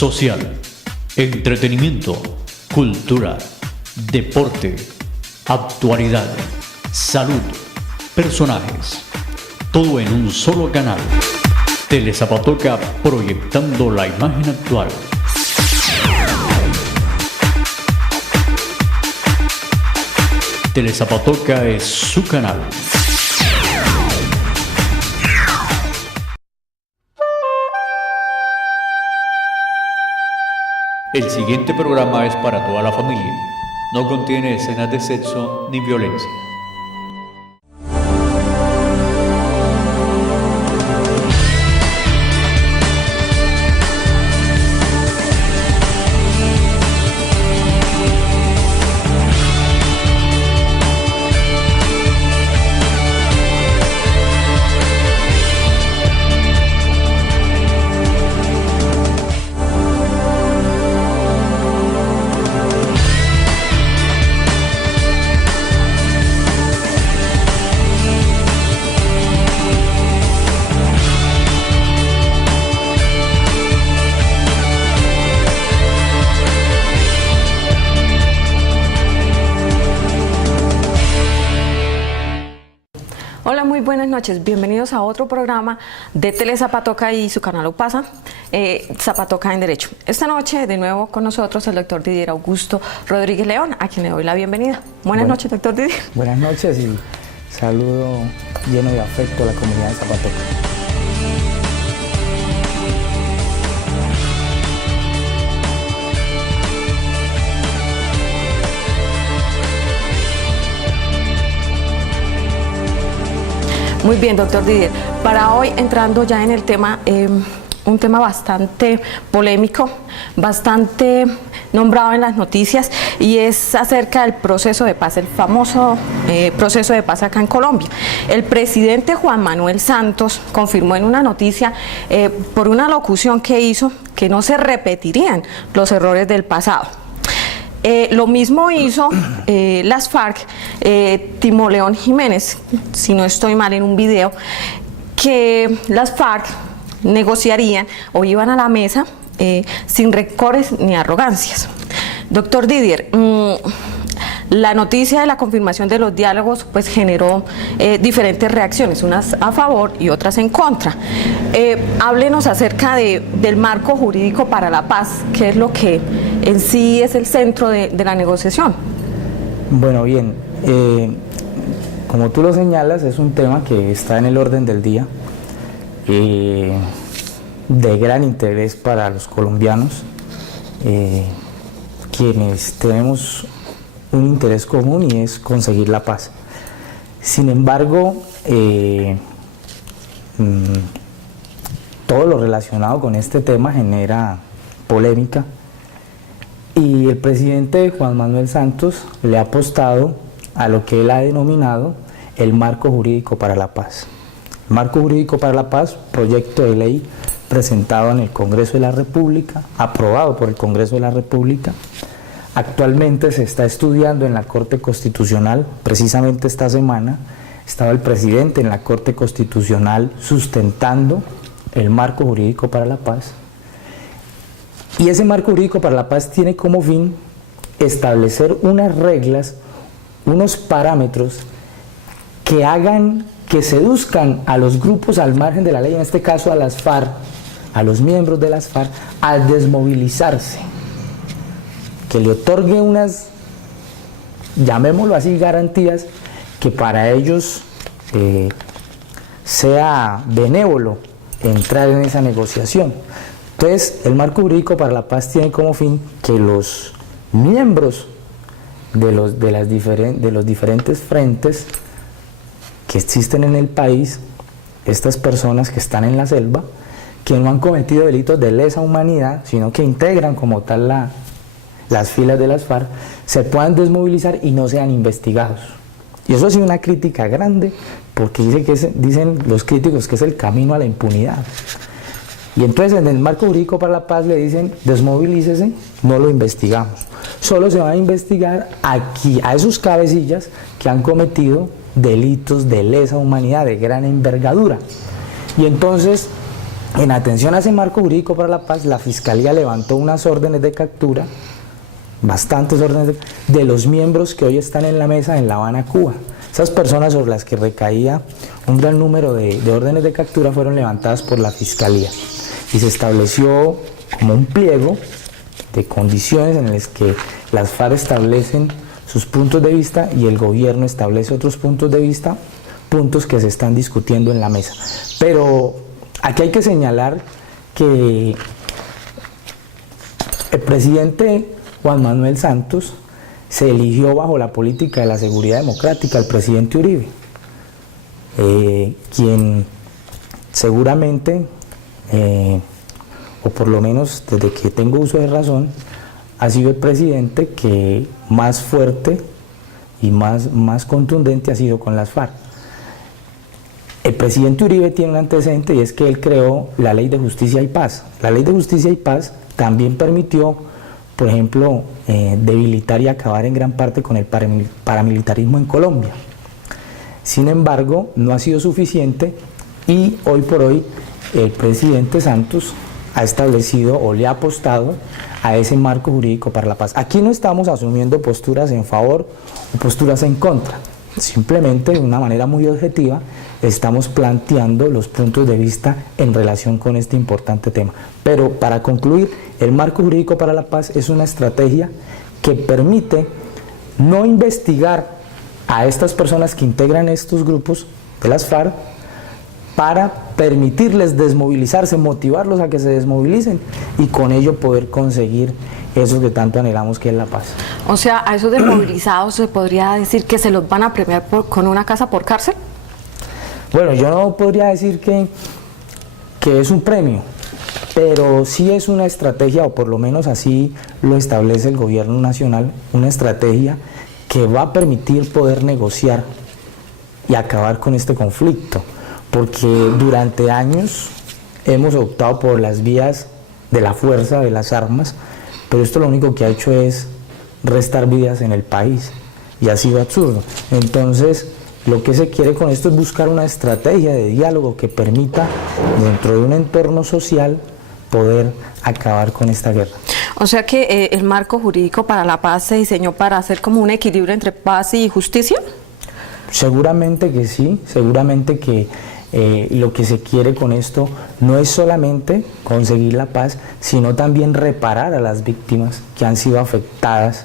social, entretenimiento, cultura, deporte, actualidad, salud, personajes, todo en un solo canal. Telezapatoca, proyectando la imagen actual. Telezapatoca es su canal. El siguiente programa es para toda la familia. No contiene escenas de sexo ni violencia. Hola, muy buenas noches. Bienvenidos a otro programa de Telezapatoca y su canal Upasa, Zapatoca en Derecho. Esta noche, de nuevo con nosotros, el doctor Didier Augusto Rodríguez León, a quien le doy la bienvenida. Buenas noches, doctor Didier. Buenas noches y saludo lleno de afecto a la comunidad de Zapatoca. Muy bien, doctor Didier. Para hoy, entrando ya en el tema, un tema bastante polémico, bastante nombrado en las noticias, y es acerca del proceso de paz, el famoso proceso de paz acá en Colombia. El presidente Juan Manuel Santos confirmó en una noticia, por una locución que hizo, que no se repetirían los errores del pasado. Lo mismo hizo las FARC, Timo León Jiménez, si no estoy mal, en un video, que las FARC negociarían o iban a la mesa sin rencores ni arrogancias. Doctor Didier, la noticia de la confirmación de los diálogos pues generó diferentes reacciones, unas a favor y otras en contra. Háblenos acerca del marco jurídico para la paz, que es lo que en sí es el centro de la negociación. Bueno, bien, como tú lo señalas, es un tema que está en el orden del día, de gran interés para los colombianos, quienes tenemos un interés común, y es conseguir la paz. Sin embargo, todo lo relacionado con este tema genera polémica, y el presidente Juan Manuel Santos le ha apostado a lo que él ha denominado el marco jurídico para la paz. El marco jurídico para la paz, proyecto de ley presentado en el Congreso de la República, aprobado por el Congreso de la República. Actualmente se está estudiando en la Corte Constitucional. Precisamente esta semana estaba el presidente en la Corte Constitucional sustentando el marco jurídico para la paz. Y ese marco jurídico para la paz tiene como fin establecer unas reglas, unos parámetros que hagan, que seduzcan a los grupos al margen de la ley, en este caso a las FARC, a los miembros de las FARC, a desmovilizarse, que le otorgue unas, llamémoslo así, garantías, que para ellos sea benévolo entrar en esa negociación. Entonces, el marco jurídico para la paz tiene como fin que los miembros de los diferentes frentes que existen en el país, estas personas que están en la selva, que no han cometido delitos de lesa humanidad, sino que integran como tal las filas de las FARC, se puedan desmovilizar y no sean investigados. Y eso ha sido una crítica grande, porque dicen los críticos que es el camino a la impunidad. Y entonces en el marco jurídico para la paz le dicen: desmovilícese, no lo investigamos. Solo se va a investigar aquí a esos cabecillas que han cometido delitos de lesa humanidad de gran envergadura. Y entonces En atención a ese marco jurídico para la paz, la Fiscalía levantó unas órdenes de captura, bastantes órdenes de los miembros que hoy están en la mesa en La Habana, Cuba. Esas personas sobre las que recaía un gran número de órdenes de captura fueron levantadas por la Fiscalía y se estableció como un pliego de condiciones en las que las FARC establecen sus puntos de vista y el gobierno establece otros puntos de vista, puntos que se están discutiendo en la mesa. Pero aquí hay que señalar que el presidente Juan Manuel Santos se eligió bajo la política de la seguridad democrática, el presidente Uribe, quien seguramente, o por lo menos desde que tengo uso de razón, ha sido el presidente que más fuerte y más contundente ha sido con las FARC. El presidente Uribe tiene un antecedente y es que él creó la Ley de Justicia y Paz. La Ley de Justicia y Paz también permitió, por ejemplo, debilitar y acabar en gran parte con el paramilitarismo en Colombia. Sin embargo, no ha sido suficiente y hoy por hoy el presidente Santos ha establecido o le ha apostado a ese marco jurídico para la paz. Aquí no estamos asumiendo posturas en favor o posturas en contra, simplemente de una manera muy objetiva estamos planteando los puntos de vista en relación con este importante tema. Pero para concluir, el marco jurídico para la paz es una estrategia que permite no investigar a estas personas que integran estos grupos de las FARC para permitirles desmovilizarse, motivarlos a que se desmovilicen y con ello poder conseguir eso que tanto anhelamos, que es la paz. O sea, a esos desmovilizados se podría decir que se los van a premiar con una casa por cárcel. Bueno, yo no podría decir que es un premio, pero sí es una estrategia, o por lo menos así lo establece el gobierno nacional, una estrategia que va a permitir poder negociar y acabar con este conflicto, porque durante años hemos optado por las vías de la fuerza, de las armas, pero esto lo único que ha hecho es restar vidas en el país y ha sido absurdo. Entonces, lo que se quiere con esto es buscar una estrategia de diálogo que permita, dentro de un entorno social, poder acabar con esta guerra. O sea que el marco jurídico para la paz se diseñó para hacer como un equilibrio entre paz y justicia. Seguramente que sí, seguramente que lo que se quiere con esto no es solamente conseguir la paz, sino también reparar a las víctimas que han sido afectadas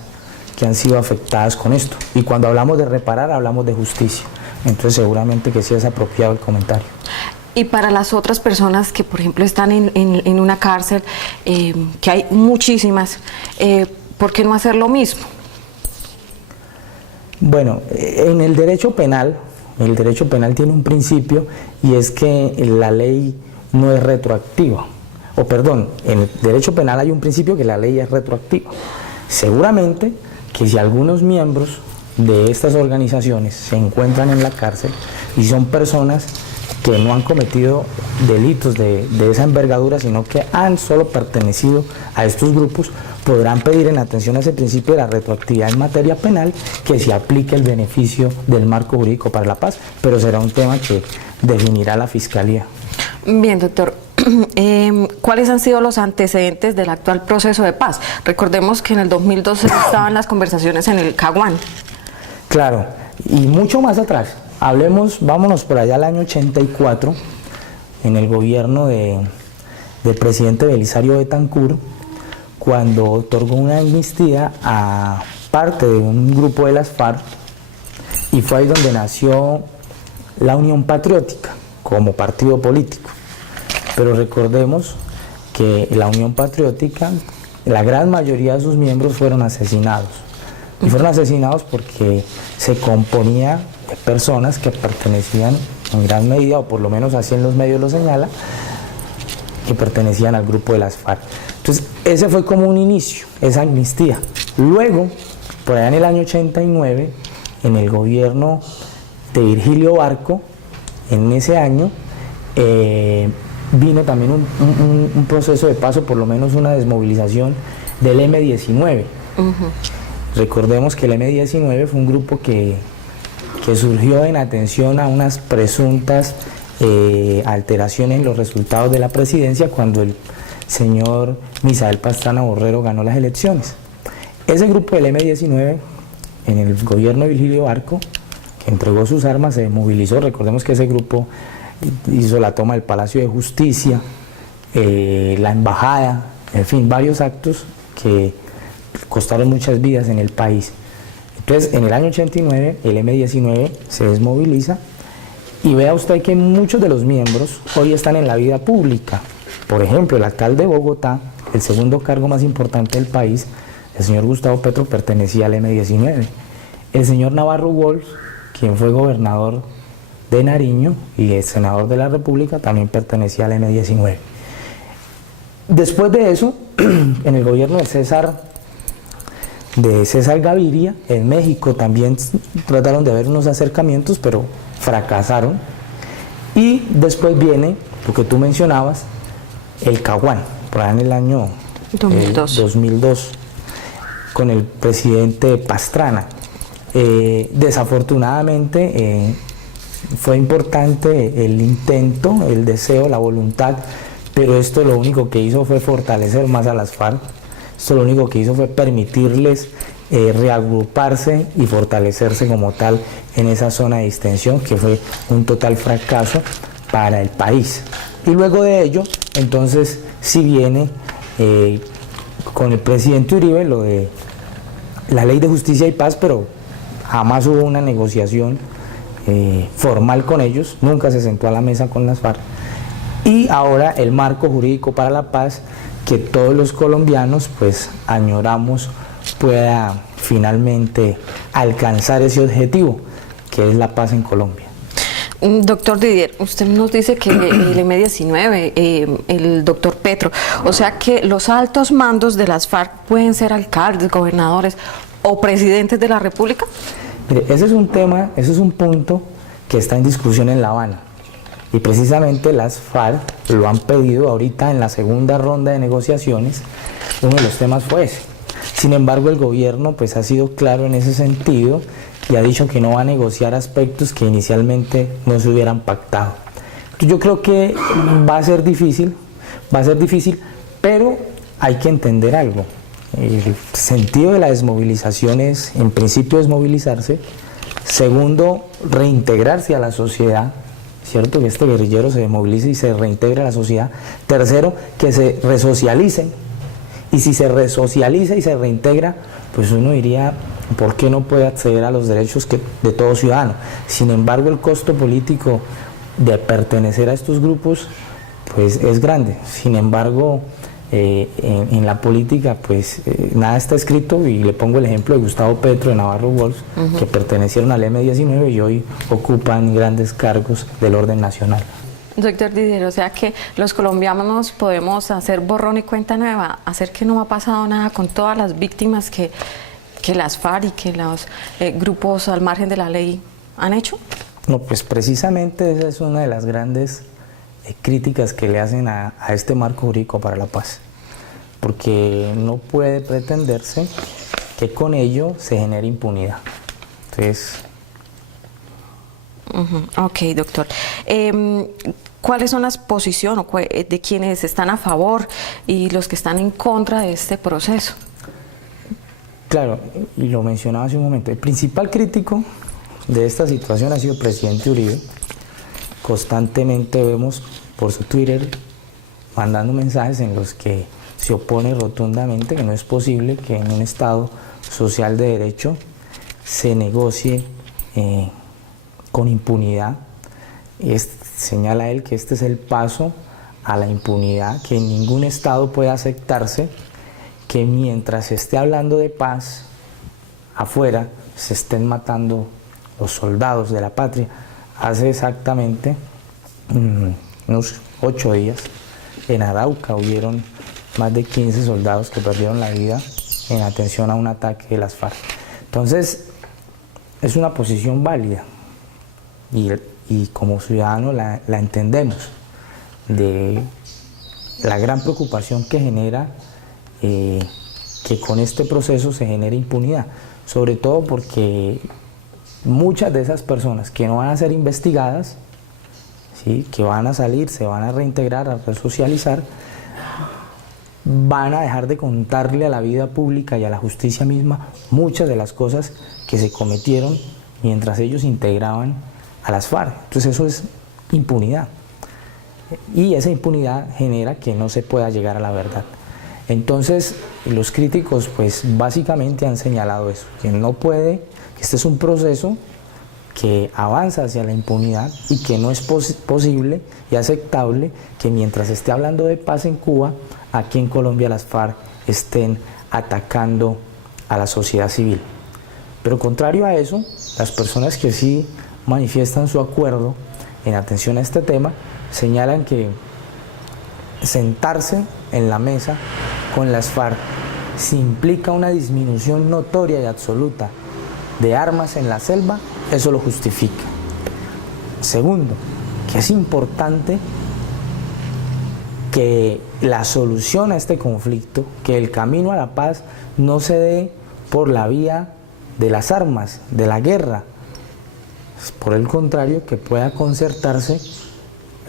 con esto. Y cuando hablamos de reparar, hablamos de justicia. Entonces seguramente que sí es apropiado el comentario. Y para las otras personas que, por ejemplo, están en una cárcel, que hay muchísimas, ¿por qué no hacer lo mismo? Bueno, en el derecho penal tiene un principio y es que la ley no es retroactiva. En el derecho penal hay un principio que la ley es retroactiva. Seguramente que si algunos miembros de estas organizaciones se encuentran en la cárcel y son personas que no han cometido delitos de esa envergadura, sino que han solo pertenecido a estos grupos, podrán pedir, en atención a ese principio de la retroactividad en materia penal, que se aplique el beneficio del marco jurídico para la paz, pero será un tema que definirá la Fiscalía. Bien, doctor. ¿Cuáles han sido los antecedentes del actual proceso de paz? Recordemos que en el 2012 estaban las conversaciones en el Caguán. Claro, y mucho más atrás. Vámonos por allá al año 84, en el gobierno del presidente Belisario Betancur, cuando otorgó una amnistía a parte de un grupo de las FARC, y fue ahí donde nació la Unión Patriótica como partido político. Pero recordemos que la Unión Patriótica, la gran mayoría de sus miembros fueron asesinados. Y fueron asesinados porque se componía de personas que pertenecían en gran medida, o por lo menos así en los medios lo señala, que pertenecían al grupo de las FARC. Entonces, ese fue como un inicio, esa amnistía. Luego, por allá en el año 89, en el gobierno de Virgilio Barco, en ese año, vino también un proceso de paso, por lo menos una desmovilización del M-19. Recordemos que el M-19 fue un grupo que surgió en atención a unas presuntas alteraciones en los resultados de la presidencia cuando el señor Misael Pastrana Borrero ganó las elecciones. Ese grupo del M-19, en el gobierno de Virgilio Barco, que entregó sus armas, se movilizó. Recordemos que ese grupo hizo la toma del Palacio de Justicia, la embajada, en fin, varios actos que costaron muchas vidas en el país. Entonces, en el año 89, el M-19 se desmoviliza y vea usted que muchos de los miembros hoy están en la vida pública. Por ejemplo, el alcalde de Bogotá, el segundo cargo más importante del país, el señor Gustavo Petro, pertenecía al M-19. El señor Navarro Wolf, quien fue gobernador de Nariño y el senador de la República, también pertenecía al M-19. Después de eso, en el gobierno de César Gaviria, en México también trataron de haber unos acercamientos, pero fracasaron. Y después viene lo que tú mencionabas, el Caguán, por ahí en el año 2002, con el presidente Pastrana. Desafortunadamente fue importante el intento, el deseo, la voluntad, pero esto lo único que hizo fue fortalecer más a las FARC. Esto lo único que hizo fue permitirles reagruparse y fortalecerse como tal en esa zona de distensión, que fue un total fracaso para el país. Y luego de ello, entonces, sí viene con el presidente Uribe lo de la Ley de Justicia y Paz, pero jamás hubo una negociación formal con ellos, nunca se sentó a la mesa con las FARC. Y ahora el marco jurídico para la paz, que todos los colombianos pues añoramos pueda finalmente alcanzar ese objetivo, que es la paz en Colombia. Doctor Didier, usted nos dice que el M-19, el doctor Petro, o sea que los altos mandos de las FARC pueden ser alcaldes, gobernadores o presidentes de la República. Mire, ese es un tema, ese es un punto que está en discusión en La Habana. Y precisamente las FARC lo han pedido ahorita en la segunda ronda de negociaciones. Uno de los temas fue ese. Sin embargo, el gobierno pues ha sido claro en ese sentido y ha dicho que no va a negociar aspectos que inicialmente no se hubieran pactado. Entonces, yo creo que va a ser difícil, pero hay que entender algo. El sentido de la desmovilización es, en principio, desmovilizarse. Segundo, reintegrarse a la sociedad. ¿Cierto? Que este guerrillero se desmovilice y se reintegre a la sociedad. Tercero, que se resocialicen. Y si se resocializa y se reintegra, pues uno diría, ¿por qué no puede acceder a los derechos de todo ciudadano? Sin embargo, el costo político de pertenecer a estos grupos, pues es grande. Sin embargo, en la política, pues nada está escrito, y le pongo el ejemplo de Gustavo Petro, de Navarro Wolf, que pertenecieron al M-19 y hoy ocupan grandes cargos del orden nacional. Doctor Didier, o sea que los colombianos podemos hacer borrón y cuenta nueva, hacer que no ha pasado nada con todas las víctimas que las FARC y que los grupos al margen de la ley han hecho. No, pues precisamente esa es una de las grandes críticas que le hacen a este marco jurídico para la paz, porque no puede pretenderse que con ello se genere impunidad. Entonces... Ok, doctor. ¿Cuáles son las posiciones de quienes están a favor y los que están en contra de este proceso? Claro, y lo mencionaba hace un momento, el principal crítico de esta situación ha sido el presidente Uribe. Constantemente vemos por su Twitter mandando mensajes en los que se opone rotundamente que no es posible que en un Estado social de derecho se negocie con impunidad. Señala él que este es el paso a la impunidad, que en ningún Estado puede aceptarse que mientras se esté hablando de paz afuera se estén matando los soldados de la patria. Hace exactamente unos 8 días en Arauca hubieron más de 15 soldados que perdieron la vida en atención a un ataque de las FARC. Entonces es una posición válida y como ciudadanos la entendemos, de la gran preocupación que genera que con este proceso se genere impunidad, sobre todo porque muchas de esas personas que no van a ser investigadas, ¿sí?, que van a salir, se van a reintegrar, a resocializar, van a dejar de contarle a la vida pública y a la justicia misma muchas de las cosas que se cometieron mientras ellos integraban a las FARC. Entonces eso es impunidad, y esa impunidad genera que no se pueda llegar a la verdad. Entonces los críticos pues básicamente han señalado eso, que no puede, que este es un proceso que avanza hacia la impunidad y que no es posible y aceptable que mientras se esté hablando de paz en Cuba, aquí en Colombia las FARC estén atacando a la sociedad civil. Pero contrario a eso, las personas que sí manifiestan su acuerdo en atención a este tema señalan que sentarse en la mesa con las FARC si implica una disminución notoria y absoluta de armas en la selva, eso lo justifica. Segundo, que es importante que la solución a este conflicto, que el camino a la paz no se dé por la vía de las armas, de la guerra. Por el contrario, que pueda concertarse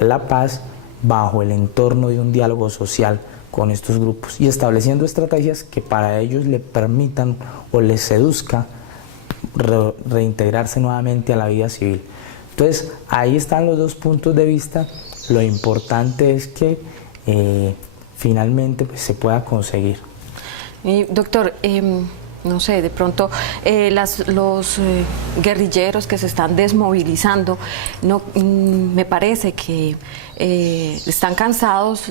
la paz bajo el entorno de un diálogo social con estos grupos y estableciendo estrategias que para ellos le permitan o les seduzca reintegrarse nuevamente a la vida civil. Entonces ahí están los dos puntos de vista. Lo importante es que finalmente pues, se pueda conseguir. Y, doctor, no sé, de pronto los guerrilleros que se están desmovilizando, me parece que están cansados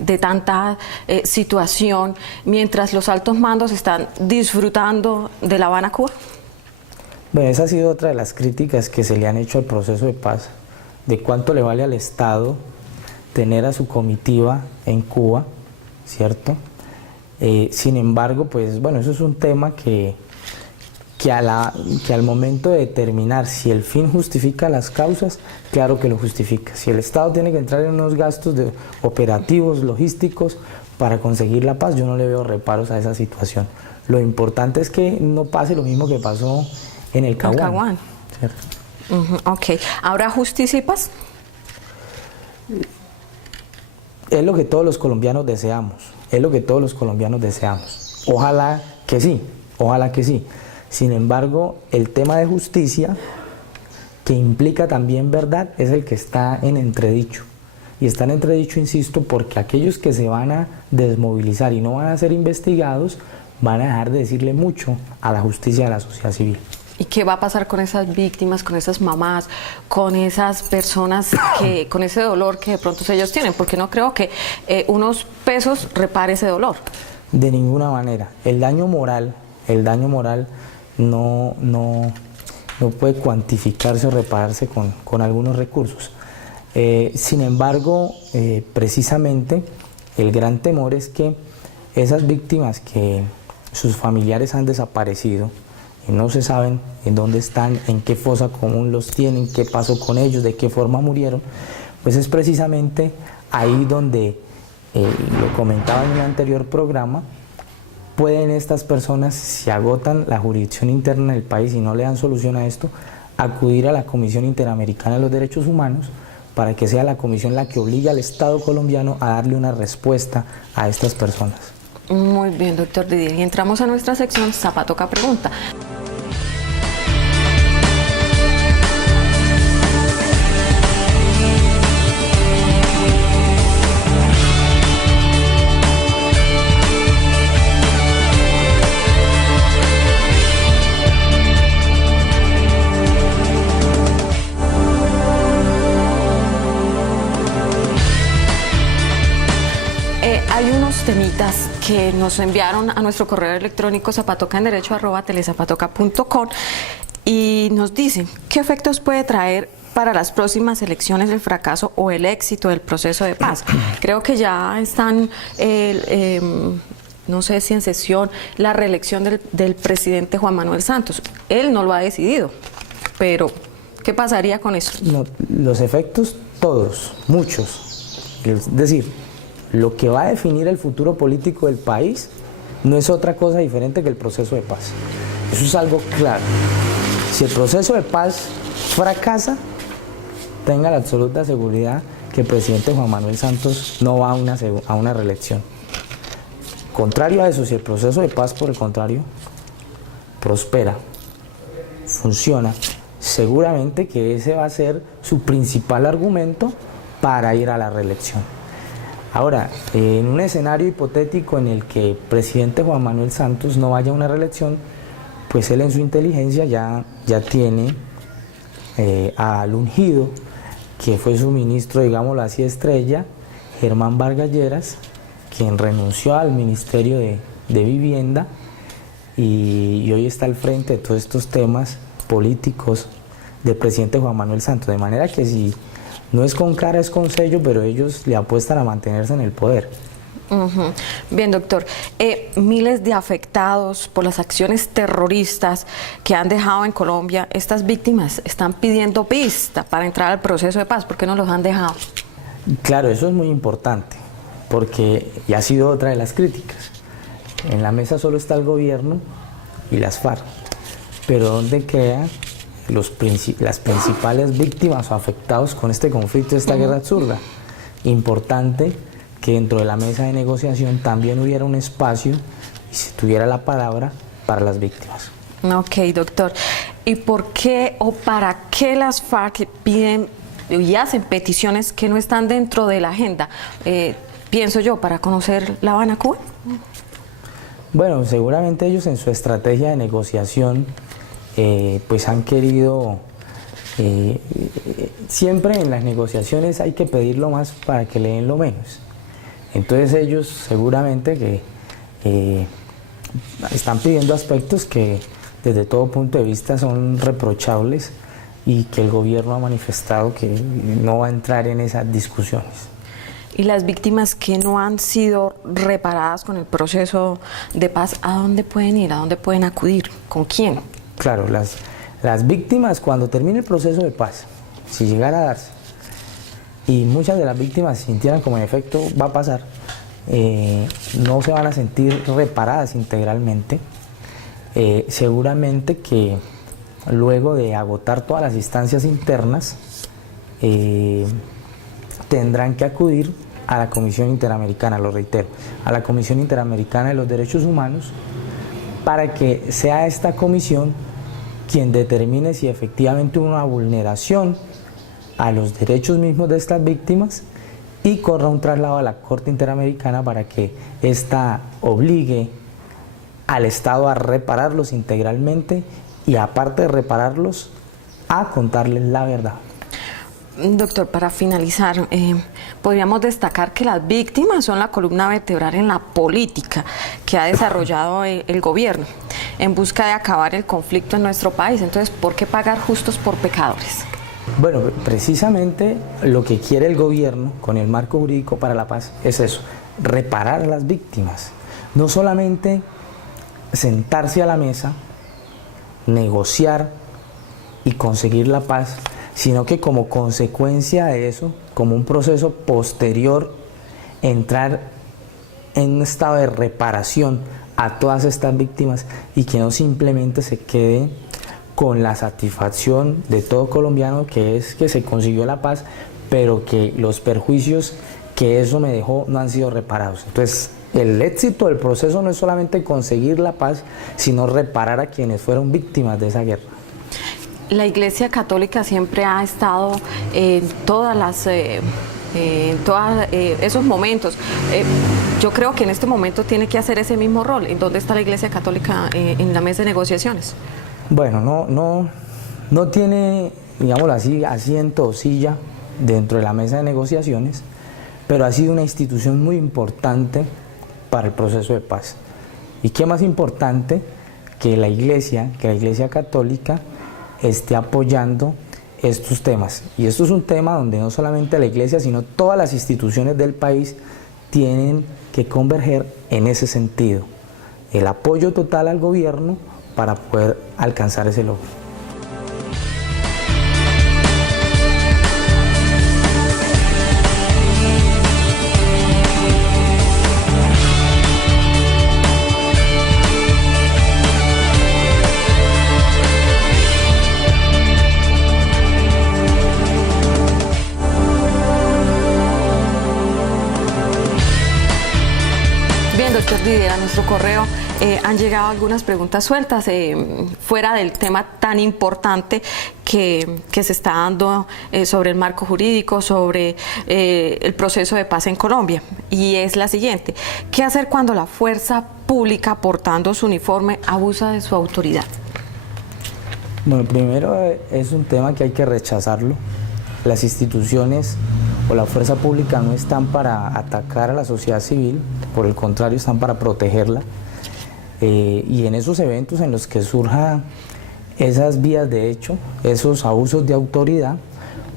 de tanta situación, mientras los altos mandos están disfrutando de La Habana, Cuba. Bueno, esa ha sido otra de las críticas que se le han hecho al proceso de paz, de cuánto le vale al Estado tener a su comitiva en Cuba, ¿cierto? Sin embargo, pues bueno, eso es un tema que al momento de determinar si el fin justifica las causas, claro que lo justifica. Si el Estado tiene que entrar en unos gastos operativos, logísticos, para conseguir la paz, yo no le veo reparos a esa situación. Lo importante es que no pase lo mismo que pasó en el Caguán. ¿Cierto? Ok. ¿Habrá justicia y paz? Es lo que todos los colombianos deseamos. Es lo que todos los colombianos deseamos. Ojalá que sí, ojalá que sí. Sin embargo, el tema de justicia, que implica también verdad, es el que está en entredicho. Y está en entredicho, insisto, porque aquellos que se van a desmovilizar y no van a ser investigados, van a dejar de decirle mucho a la justicia de la sociedad civil. ¿Y qué va a pasar con esas víctimas, con esas mamás, con esas personas con ese dolor que de pronto ellos tienen? Porque no creo que unos pesos repare ese dolor. De ninguna manera. El daño moral no puede cuantificarse o repararse con algunos recursos. Sin embargo, precisamente el gran temor es que esas víctimas que sus familiares han desaparecido, y no se saben en dónde están, en qué fosa común los tienen, qué pasó con ellos, de qué forma murieron, pues es precisamente ahí donde, lo comentaba en un anterior programa, pueden estas personas, si agotan la jurisdicción interna del país y no le dan solución a esto, acudir a la Comisión Interamericana de los Derechos Humanos para que sea la comisión la que obligue al Estado colombiano a darle una respuesta a estas personas. Muy bien, doctor Didier. Y entramos a nuestra sección Zapatoca Pregunta. Hay unos temitas que nos enviaron a nuestro correo electrónico zapatocaenderecho@telezapatoca.com y nos dicen qué efectos puede traer para las próximas elecciones el fracaso o el éxito del proceso de paz. Creo que ya están, no sé si en sesión, la reelección del presidente Juan Manuel Santos. Él no lo ha decidido, pero ¿qué pasaría con eso? No, los efectos, todos, muchos. Es decir, lo que va a definir el futuro político del país no es otra cosa diferente que el proceso de paz. Eso es algo claro. Si el proceso de paz fracasa, tenga la absoluta seguridad que el presidente Juan Manuel Santos no va a una reelección. Contrario a eso, si el proceso de paz, por el contrario, prospera, funciona, seguramente que ese va a ser su principal argumento para ir a la reelección. Ahora, en un escenario hipotético en el que el presidente Juan Manuel Santos no vaya a una reelección, pues él en su inteligencia ya tiene al ungido, que fue su ministro, digámoslo así, estrella, Germán Vargas Lleras, quien renunció al Ministerio de Vivienda y hoy está al frente de todos estos temas políticos del presidente Juan Manuel Santos. De manera que si no es con cara, es con sello, pero ellos le apuestan a mantenerse en el poder. Ujú. Bien, doctor. Miles de afectados por las acciones terroristas que han dejado en Colombia, estas víctimas están pidiendo pista para entrar al proceso de paz. ¿Por qué no los han dejado? Claro, eso es muy importante, porque ya ha sido otra de las críticas. En la mesa solo está el gobierno y las FARC, pero ¿dónde quedan las principales víctimas o afectados con este conflicto, esta guerra absurda? Importante que dentro de la mesa de negociación también hubiera un espacio y se tuviera la palabra para las víctimas. Ok, doctor. ¿Y por qué o para qué las FARC piden y hacen peticiones que no están dentro de la agenda? Pienso yo, para conocer La Habana, Cuba. Bueno, seguramente ellos en su estrategia de negociación pues han querido, siempre en las negociaciones hay que pedir lo más para que le den lo menos. Entonces ellos seguramente que están pidiendo aspectos que desde todo punto de vista son reprochables y que el gobierno ha manifestado que no va a entrar en esas discusiones. Y las víctimas que no han sido reparadas con el proceso de paz, ¿a dónde pueden ir? ¿A dónde pueden acudir? ¿Con quién? Claro, las víctimas cuando termine el proceso de paz, si llegara a darse, y muchas de las víctimas sintieran como en efecto va a pasar, no se van a sentir reparadas integralmente, seguramente que luego de agotar todas las instancias internas, tendrán que acudir a la Comisión Interamericana, lo reitero, a la Comisión Interamericana de los Derechos Humanos, para que sea esta comisión quien determine si efectivamente hubo una vulneración a los derechos mismos de estas víctimas y corra un traslado a la Corte Interamericana para que ésta obligue al Estado a repararlos integralmente y, aparte de repararlos, a contarles la verdad. Doctor, para finalizar, podríamos destacar que las víctimas son la columna vertebral en la política que ha desarrollado el gobierno en busca de acabar el conflicto en nuestro país. Entonces, ¿por qué pagar justos por pecadores? Bueno, precisamente lo que quiere el gobierno con el marco jurídico para la paz es eso, reparar a las víctimas. No solamente sentarse a la mesa, negociar y conseguir la paz, sino que como consecuencia de eso, como un proceso posterior, entrar en un estado de reparación a todas estas víctimas y que no simplemente se quede con la satisfacción de todo colombiano, que es que se consiguió la paz, pero que los perjuicios que eso me dejó no han sido reparados. Entonces, el éxito del proceso no es solamente conseguir la paz, sino reparar a quienes fueron víctimas de esa guerra. La Iglesia Católica siempre ha estado en todas esos momentos. Yo creo que en este momento tiene que hacer ese mismo rol. ¿En dónde está la Iglesia Católica en la mesa de negociaciones? Bueno, no tiene, digámoslo así, asiento o silla dentro de la mesa de negociaciones, pero ha sido una institución muy importante para el proceso de paz. ¿Y qué más importante que la Iglesia Católica esté apoyando estos temas? Y esto es un tema donde no solamente la Iglesia, sino todas las instituciones del país tienen que converger en ese sentido. El apoyo total al gobierno para poder alcanzar ese logro. Didier, a nuestro correo han llegado algunas preguntas sueltas fuera del tema tan importante que se está dando sobre el marco jurídico, sobre el proceso de paz en Colombia. Y es la siguiente: ¿qué hacer cuando la fuerza pública portando su uniforme abusa de su autoridad? Bueno, primero es un tema que hay que rechazarlo. Las instituciones o la fuerza pública no están para atacar a la sociedad civil, por el contrario, están para protegerla. Y en esos eventos en los que surjan esas vías de hecho, esos abusos de autoridad,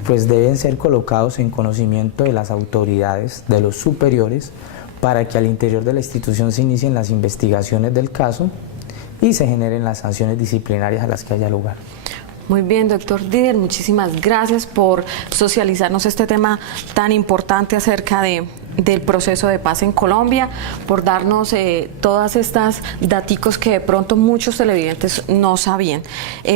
pues deben ser colocados en conocimiento de las autoridades, de los superiores, para que al interior de la institución se inicien las investigaciones del caso y se generen las sanciones disciplinarias a las que haya lugar. Muy bien, doctor Didier, muchísimas gracias por socializarnos este tema tan importante acerca del proceso de paz en Colombia, por darnos todas estas daticos que de pronto muchos televidentes no sabían.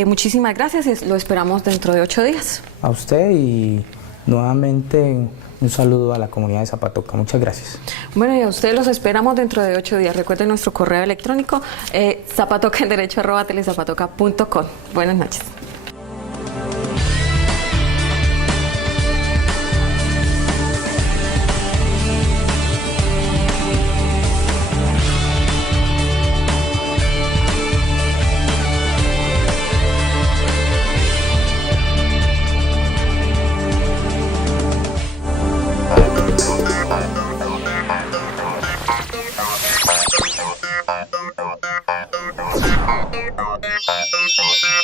Muchísimas gracias y lo esperamos dentro de 8 días. A usted y nuevamente un saludo a la comunidad de Zapatoca. Muchas gracias. Bueno, y a ustedes los esperamos dentro de 8 días. Recuerden nuestro correo electrónico zapatocaenderecho@telezapatoca.com. Buenas noches. Thank you.